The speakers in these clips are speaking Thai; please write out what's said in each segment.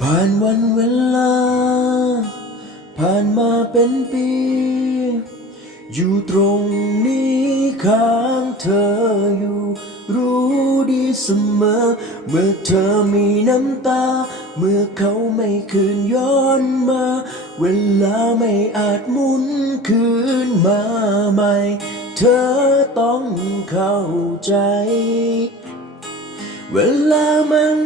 ผ่านวันเวลา ผ่านมาเป็นปี อยู่ตรงนี้ข้างเธออยู่ รู้ดีเสมอ เมื่อเธอมีน้ำตา เมื่อเขาไม่คืนย้อนมา เวลาไม่อาจหมุนคืนมาใหม่ เธอต้องเข้าใจ เวลามัน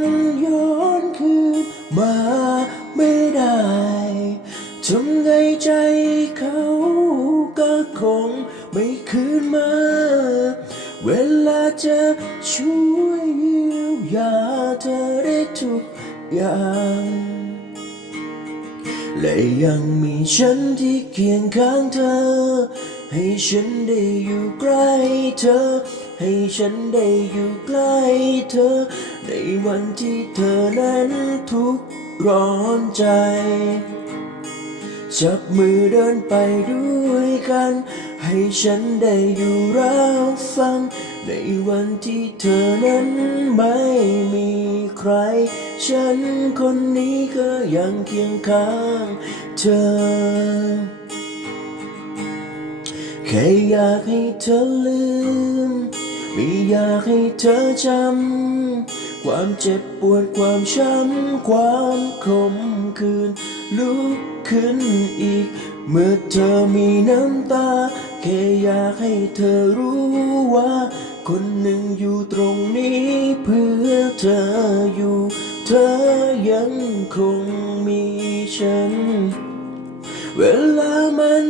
ใจเขาก็คงไม่คืนมา เวลาจะช่วยเยียวยาเธอได้ทุกอย่างและยังมีฉันที่เคียงข้างเธอ ให้ฉันได้อยู่ใกล้เธอ ให้ฉันได้อยู่ใกล้เธอ ในวันที่เธอนั้นทุกข์ร้อนใจ จับมือเดินไปด้วยกัน ให้ฉันได้อยู่รับฟัง ในวันที่เธอนั้นไม่มีใคร ฉันคนนี้ก็ยังเคียงข้างเธอ แค่อยากให้เธอลืม ไม่อยากให้เธอจำ ความเจ็บปวดความช้ำความขมคืนลุกขึ้นอีก เมื่อเธอมีน้ำตา แค่อยากให้เธอรู้ว่า คนหนึ่งอยู่ตรงนี้เพื่อเธออยู่ เธอยังคงมีฉัน เวลามัน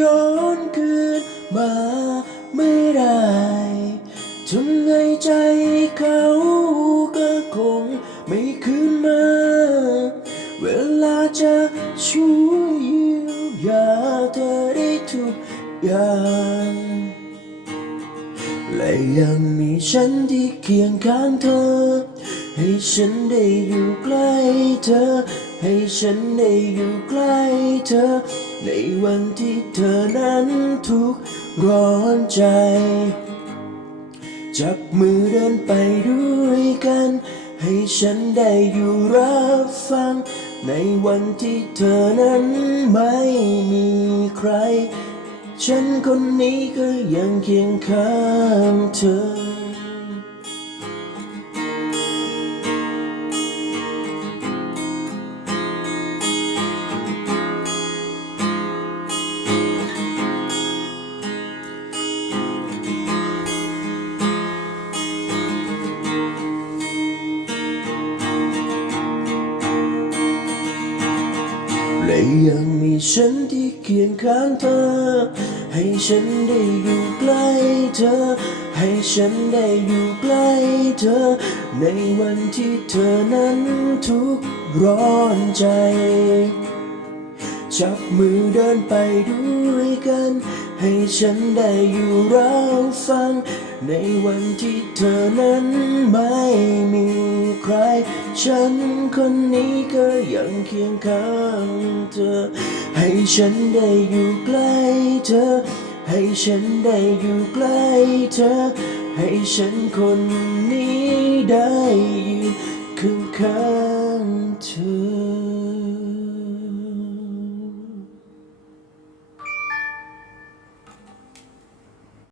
ย้อนคืนมาไม่ได้ทำไงใจเขา จะช่วยเยียวยาเธอได้ทุกอย่างและยังมีฉันที่เคียงข้างเธอ ให้ฉันได้อยู่ใกล้เธอ ให้ฉันได้อยู่ใกล้เธอ ในวันที่เธอนั้นทุกข์ร้อนใจ จับมือเดินไปด้วยกัน ให้ฉันได้อยู่รับฟัง ในวันที่เธอนั้นไม่มีใคร ฉันคนนี้ก็ยังเคียงข้างเธอ และยังมีฉันที่เคียงข้างเธอ ให้ฉันได้อยู่ใกล้เธอ ให้ฉันได้อยู่ใกล้เธอ ในวันที่เธอนั้นทุกข์ร้อนใจ จับมือเดินไปด้วยกัน ให้ฉันได้อยู่รับฟัง ในวันที่เธอนั้นไม่มีใคร ฉันคนนี้ก็ยังเคียงข้างเธอ ให้ฉันได้อยู่ใกล้เธอ ให้ฉันได้อยู่ใกล้เธอ ให้ฉันคนนี้ได้ยืนข้างข้าง